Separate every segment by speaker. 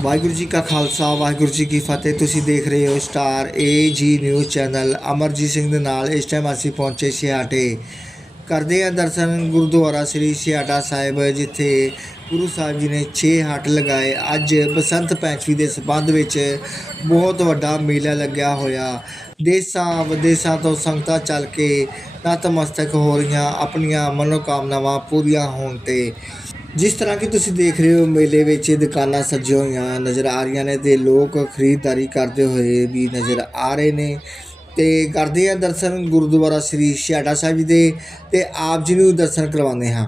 Speaker 1: ਵਾਹਿਗੁਰੂ ਜੀ ਕਾ ਖਾਲਸਾ, ਵਾਹਿਗੁਰੂ ਜੀ ਕੀ ਫਤਿਹ। ਤੁਸੀਂ ਦੇਖ ਰਹੇ ਹੋ ਸਟਾਰ ਏ ਜੀ ਨਿਊਜ਼ ਚੈਨਲ। ਅਮਰਜੀਤ ਸਿੰਘ ਦੇ ਨਾਲ ਇਸ ਟਾਈਮ ਅਸੀਂ ਪਹੁੰਚੇ ਸਿਆਟੇ। ਕਰਦੇ ਆ ਦਰਸ਼ਨ ਗੁਰਦੁਆਰਾ ਸ੍ਰੀ ਸਿਆਟਾ ਸਾਹਿਬ, ਜਿੱਥੇ ਗੁਰੂ ਸਾਹਿਬ ਜੀ ਨੇ 6 ਹੱਟ ਲਗਾਏ। ਅੱਜ ਬਸੰਤ ਪੰਚਮੀ ਦੇ ਸਬੰਧ ਵਿੱਚ ਬਹੁਤ ਵੱਡਾ ਮੇਲਾ ਲੱਗਿਆ ਹੋਇਆ। ਦੇਸਾਂ ਵਿਦੇਸਾਂ ਤੋਂ ਸੰਗਤਾਂ ਚੱਲ ਕੇ ਨਤਮਸਤਕ ਹੋ ਰਹੀਆਂ। ਆਪਣੀਆਂ ਮਨੋਕਾਮਨਾਵਾਂ ਪੂਰੀਆਂ ਹੋਣ ਤੇ ਜਿਸ ਤਰ੍ਹਾਂ ਕਿ ਤੁਸੀਂ ਦੇਖ ਰਹੇ ਹੋ ਮੇਲੇ ਵਿੱਚ ਦੁਕਾਨਾਂ ਸਜੀਆਂ ਹੋਈਆਂ ਨਜ਼ਰ ਆ ਰਹੀਆਂ ਨੇ ਤੇ ਲੋਕ ਖਰੀਦਦਾਰੀ ਕਰਦੇ ਹੋਏ ਵੀ ਨਜ਼ਰ ਆ ਰਹੇ ਨੇ। ਤੇ ਕਰਦੇ ਆ ਦਰਸ਼ਨ ਗੁਰਦੁਆਰਾ ਸ੍ਰੀ ਛਿਆਟਾ ਸਾਹਿਬ ਜੀ ਦੇ ਤੇ ਆਪ ਜੀ ਨੂੰ ਦਰਸ਼ਨ ਕਰਵਾਉਂਦੇ ਹਾਂ।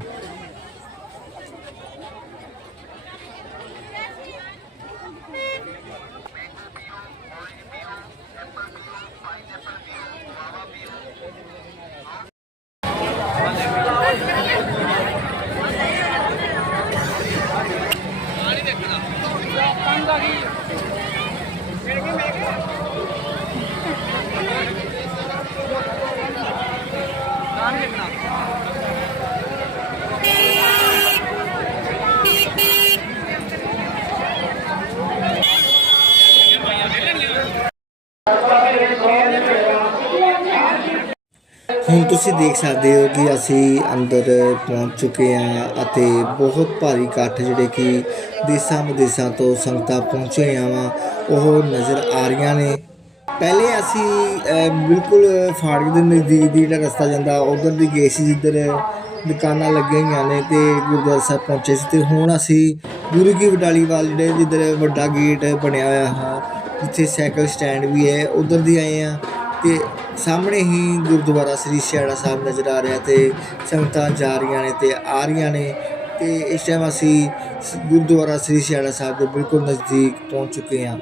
Speaker 1: ਹੁਣ ਤੁਸੀਂ ਦੇਖ ਸਕਦੇ ਹੋ ਕਿ ਅਸੀਂ ਅੰਦਰ ਪਹੁੰਚ ਚੁੱਕੇ ਹਾਂ ਅਤੇ ਬਹੁਤ ਭਾਰੀ ਇਕੱਠ ਜਿਹੜੇ ਕਿ ਦੇਸਾਂ ਵਿਦੇਸਾਂ ਤੋਂ ਸੰਗਤਾਂ ਪਹੁੰਚੀਆਂ ਵਾ, ਉਹ ਨਜ਼ਰ ਆ ਰਹੀਆਂ ਨੇ। ਪਹਿਲੇ ਅਸੀਂ ਬਿਲਕੁਲ ਫਾੜਕ ਦੇ ਨਜ਼ਦੀਕ ਦੀ ਜਿਹੜਾ ਰਸਤਾ ਜਾਂਦਾ, ਉਧਰ ਦੀ ਗਏ ਸੀ ਜਿੱਧਰ ਦੁਕਾਨਾਂ ਲੱਗੀਆਂ ਹੋਈਆਂ ਨੇ ਤੇ ਗੁਰਦੁਆਰਾ ਸਾਹਿਬ ਪਹੁੰਚੇ ਸੀ ਤੇ ਹੁਣ ਅਸੀਂ ਗੁਰੂ ਕੀ ਵਡਾਲੀ ਵੱਲ ਜਿਹੜੇ ਜਿੱਧਰ ਵੱਡਾ ਗੇਟ ਬਣਿਆ ਹੋਇਆ ਹੈ, ਜਿੱਥੇ ਸਾਈਕਲ ਸਟੈਂਡ ਵੀ ਹੈ, ਉਧਰ ਦੀ ਆਏ ਆ ਤੇ ਸਾਹਮਣੇ ਹੀ ਗੁਰਦੁਆਰਾ ਸ੍ਰੀ ਸਿਆੜਾ ਸਾਹਿਬ ਨਜ਼ਰ ਆ ਰਿਹਾ ਤੇ ਸੰਗਤਾਂ ਜਾ ਰਹੀਆਂ ਨੇ ਤੇ ਆ ਰਹੀਆਂ ਨੇ ਤੇ ਇਸ ਟਾਈਮ ਅਸੀਂ ਗੁਰਦੁਆਰਾ ਸ੍ਰੀ ਸਿਆੜਾ ਸਾਹਿਬ ਦੇ ਬਿਲਕੁਲ ਨਜ਼ਦੀਕ ਪਹੁੰਚ ਚੁੱਕੇ ਹਾਂ।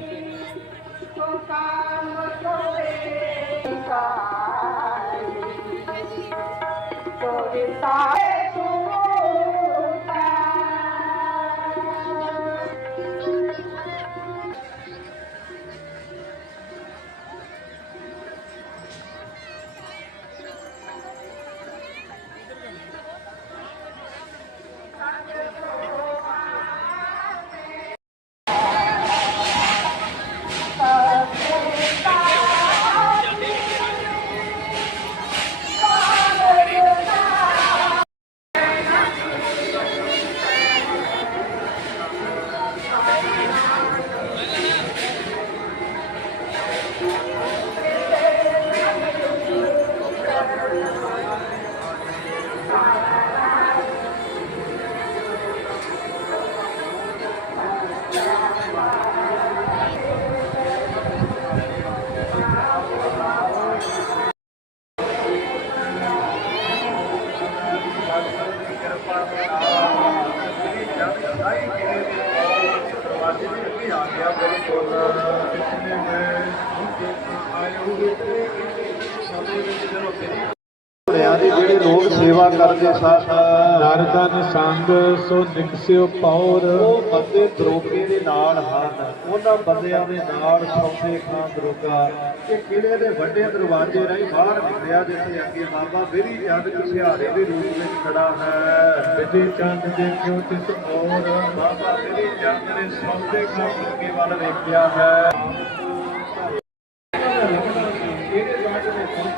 Speaker 2: ਜਿਹੜੇ ਲੋਕ ਸੇਵਾ ਕਰਦੇ ਸਨ
Speaker 3: ਨਰਦਨ ਸੰਗ ਸੋ ਨਿਕਸਿਓ ਪੌਰ
Speaker 2: ਉਹ ਬੰਦੇ ਦਰੋਗੇ ਦੇ ਨਾਲ ਹਨ ਉਹਨਾਂ ਬੰਦਿਆਂ ਦੇ ਨਾਲ ਸੌਦੇ ਖਾਂ ਦਰੋਗਾ। ਇਹ ਕਿਲੇ ਦੇ ਵੱਡੇ ਦਰਵਾਜ਼ੇ ਰਾਹੀਂ ਬਾਹਰ ਨਿਕਲਿਆ ਜਿੱਥੇ ਅੱਗੇ ਬਾਬਾ ਬਿਰੀ ਚੰਦ ਘਸਿਆਰੇ ਦੇ ਰੂਪ ਵਿੱਚ ਖੜਾ ਹੈ।
Speaker 3: ਵਿਧੀ ਚੰਦ ਦੇਖਿਓ ਤਿਸ ਔਰ।
Speaker 2: ਬਾਬਾ ਬਿਰੀ ਚੰਦ ਨੇ ਸੌਦੇ ਖਾਂ ਦਰੋਗੇ ਵੱਲ ਵੇਖਿਆ ਹੈ। ਇਹਦੇ ਬਾਅਦ ਦੇ ਪਹੁੰਚ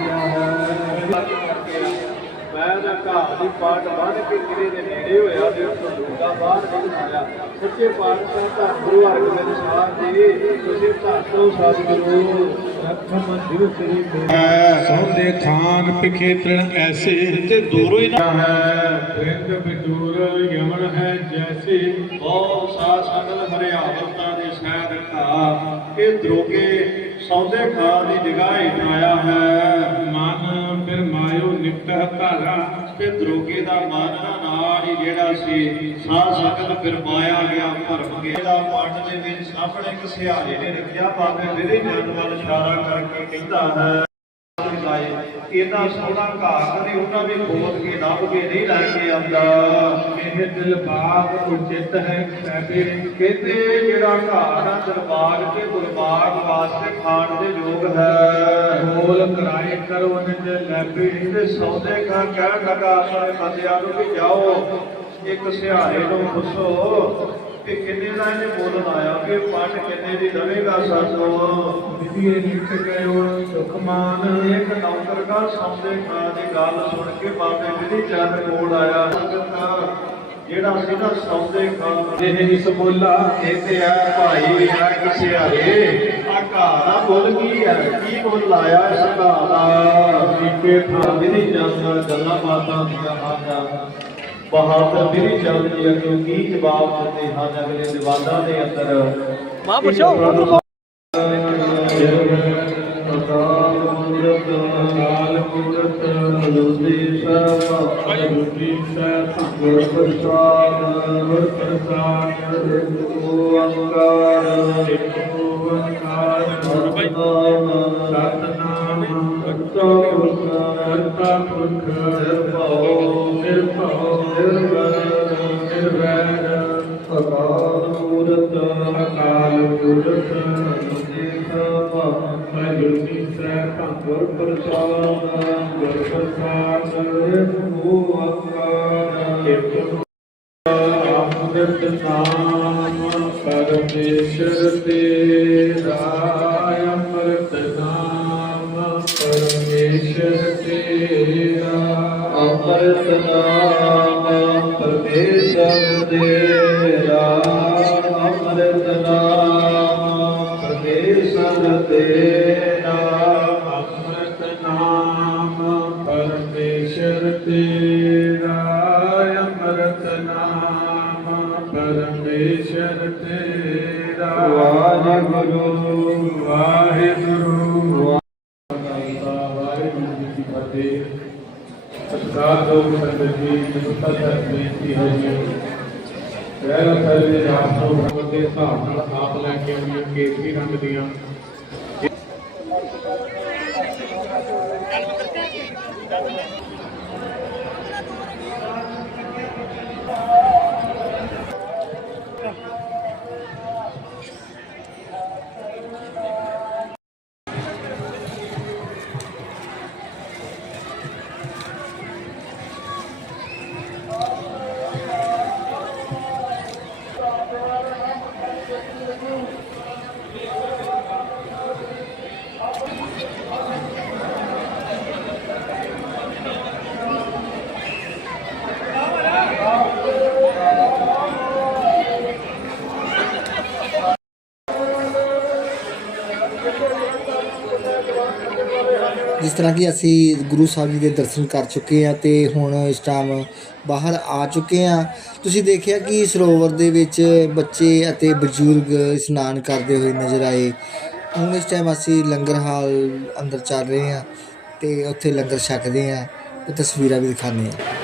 Speaker 2: ਗਿਆ ਹੈ। ਮੈਂ ਦਾ ਘਾਹ ਦੀ ਪਾਟ ਬੰਨ ਕੇ ਕਿਲੇ ਦੇ ਨੇੜੇ ਹੋਇਆ ਤੇ ਉਸ ਤੋਂ ਡੂੰਗਾ ਬਾਹਰ ਨਹੀਂ ਆਇਆ। ਸੱਚੇ ਪਾਤਸ਼ਾਹ ਦਾ ਗੁਰੂ ਅਰਜਨ ਸਾਹਿਬ ਜੀ ਤੁਸੀਂ ਧਾਤੋ ਸਤਿਗੁਰੂ
Speaker 3: ਰਖਮ ਦਿਵ ਸ੍ਰੀ ਸੌਦੇ ਖਾਨ ਪਿਖੇ ਤ੍ਰਿਣ ਐਸੇ
Speaker 2: ਤੇ ਦੂਰੋਂ ਹੀ ਨਾ
Speaker 3: ਹੈ ਬ੍ਰਿੰਦ ਬਿਦੂਰ ਯਮਨ ਹੈ ਜੈਸੇ।
Speaker 2: ਬਹੁਤ ਸਾ ਸੰਗਲ ਹਰਿਆਵਤਾਂ ਦੇ ਸਹਿ ਇਹ ਦਰੋਗੇ ਸੌਦੇ ਖਾਂ ਦੀ ਨਿਗਾਹ ਹੇਠ ਆਇਆ ਹੈ।
Speaker 3: ਮਨ ਫਿਰ ਮਾਇਓ ਨਿਕਟ ਧਾਰਾ
Speaker 2: ਤੇ ਦਰੋਗੇ ਦਾ ਮਨ ਨਾਲ ਹੀ ਜਿਹੜਾ ਸੀ, ਸਾਧ ਸੰਗਤ ਫਿਰਮਾਇਆ ਗਿਆ, ਭਰਮ ਗਿਆ। ਦਾ ਪੰਡ ਦੇ ਵਿੱਚ ਸਾਹਮਣੇ ਇੱਕ ਸਿਹਾਰੇ ਨੇ ਰੱਖਿਆ ਬਾਬੇ ਵਿਰੇ ਜਨ ਵੱਲ ਇਸ਼ਾਰਾ ਕਰਕੇ ਕਹਿੰਦਾ ਹੈ। ਲਾਏ। ਇਹਨਾਂ ਸੋਹਣਾ ਘਾਹ ਕਦੇ ਉਹਨਾਂ ਵੀ ਖੋਦ ਕੇ ਲੱਭ ਕੇ ਨਹੀਂ ਲੈ ਕੇ ਆਉਂਦਾ।
Speaker 3: ਇਹ ਦਿਲ ਬਾਗ ਉਚਿਤ ਹੈ ਸੈਬੇ।
Speaker 2: ਕਹਿੰਦੇ ਜਿਹੜਾ ਘਾਹ ਨਾ ਦਰਬਾਰ ਤੇ ਗੁਰਬਾਗ ਵਾਸਤੇ ਖਾਣ ਦੇ ਯੋਗ ਹੈ।
Speaker 3: ਬੋਲ ਕਰਾਏ ਕਰੋ ਨਿਜ ਲੈਬੇ।
Speaker 2: ਤੇ ਸੌਦੇ ਖਾਂ ਕਹਿਣ ਲੱਗਾ, ਆਪਣੇ ਬੰਦਿਆਂ ਨੂੰ ਵੀ ਜਾਓ। ਇੱਕ ਸਿਹਾਰੇ ਨੂੰ ਪੁੱਛੋ ਕਿ ਕਿੰਨੇ ਦਾ ਇਹਨੇ ਮੁੱਲ ਲਾਇਆ ਕਿ ਪੱਟ ਕਿੰਨੇ ਦੀ ਲਵੇਗਾ ਸਾਨੂੰ
Speaker 3: ਵਿਧੀਏ ਨਿਕ ਗਇਓ ਸੁਖ ਮਾਨ
Speaker 2: ਇੱਕ ਨੌਕਰ ਦਾ ਸੌਦੇ ਖਾਂ ਦੀ ਗੱਲ ਸੁਣ ਕੇ ਬਾਬੇ ਵਿਧੀ ਚੰਦ ਕੋਲ ਆਇਆ। ਜਿਹੜਾ ਸੀ ਨਾ ਸੌਦੇ ਖਾਂ
Speaker 3: ਇਹ ਇਸ ਬੋਲਾ
Speaker 2: ਇੱਥੇ ਆ ਭਾਈ ਆ ਕਸਿਆਰੇ ਆ ਘਰ ਮੁੱਲ ਕੀ ਹੈ ਕੀ ਮੁੱਲ ਲਾਇਆ ਇਸ ਘਰ ਦਾ? ਦੀਪੇ ਥਾਂ ਵਿਧੀ ਚੰਦ ਨਾਲ ਗੱਲਾਂ ਬਾਤਾਂ ਦੀਆਂ ਹਨ ਬਹਾਦਰ ਵਿਧੀ ਚੰਦ ਜੀ ਅੱਗੇ ਕੀ ਜਵਾਬ ਦਿੰਦੇ ਹਨ ਅਗਲੇ ਦੀਵਾਨਾਂ ਦੇ ਅੰਦਰ ਮਹਾਂਪੁਰਸ਼ੋ ਅਕਾਲ ਮੂਰਤ ਅਕਾਲ ਮੂਰਤ ਅਲੁਦੀ ਅਕਾਲ ਮੂਰਤ ਅਲੁਦੀ ਸਾਹਿਬ
Speaker 3: ਅਜੁਨੀ ਸਹਿ ਗੁਰ ਪ੍ਰਸਾਦ ਗੁਰ ਪ੍ਰਸਾਦ
Speaker 2: ਓੰਕਾਰ
Speaker 3: ਕਿਰਤ ਅੰਮ੍ਰਿਤ ਨਾਮ ਪਰਮੇਸ਼ਰ ਤੇਰਾ ਅੰਮ੍ਰਿਤ ਨਾਮ ਪਰਮੇਸ਼ਰ ਤੇਰਾ
Speaker 2: ਅੰਮ੍ਰਿਤ ਨਾਮ ਪਰਮੇਸ਼ਰ ਤੇਰਾ ਤੇਰਾ
Speaker 3: ਅੰਮ੍ਰਿਤ ਨਾਮ ਪਰਮੇਸ਼ਰ ਤੇਰਾ ਅੰਮ੍ਰਿਤ ਨਾਮ ਪਰਮੇਸ਼ਰ ਤੇਰਾ।
Speaker 2: ਵਾਹਿਗੁਰੂ।
Speaker 3: ਵਾਹਿਗੁਰੂ। ਸਤਿਕਾਰ ਦੋ ਸੰਗਤ ਜੀ ਨਿਮਰਤਾ ਸਰ ਬੇਨਤੀ ਹੈ ਜੀ। ਸਾਰੇ ਰਾਤ ਨੂੰ ਭਗਵਤ ਦੇ ਹਿਸਾਬ ਨਾਲ ਆਪ ਲੈ ਕੇ ਆਉਣੀਆਂ ਕੇਸਰੀ ਰੰਗ ਦੀਆਂ।
Speaker 1: ਤਰ੍ਹਾਂ ਕਿ ਅਸੀਂ ਗੁਰੂ ਸਾਹਿਬ ਜੀ ਦੇ ਦਰਸ਼ਨ ਕਰ ਚੁੱਕੇ ਹਾਂ ਤੇ ਹੁਣ ਇਸ ਟਾਈਮ ਬਾਹਰ ਆ ਚੁੱਕੇ ਹਾਂ। ਤੁਸੀਂ ਦੇਖਿਆ ਕਿ ਸਰੋਵਰ ਦੇ ਵਿੱਚ ਬੱਚੇ ਅਤੇ ਬਜ਼ੁਰਗ ਇਸ਼ਨਾਨ ਕਰਦੇ ਹੋਏ ਨਜ਼ਰ ਆਏ। ਹੁਣ ਇਸ ਟਾਈਮ ਅਸੀਂ ਲੰਗਰ ਹਾਲ ਅੰਦਰ ਚੱਲ ਰਹੇ ਹਾਂ ਤੇ ਉੱਥੇ ਲੰਗਰ ਛਕਦੇ ਹਾਂ ਤੇ ਤਸਵੀਰਾਂ ਵੀ ਦਿਖਾਉਂਦੇ ਹਾਂ।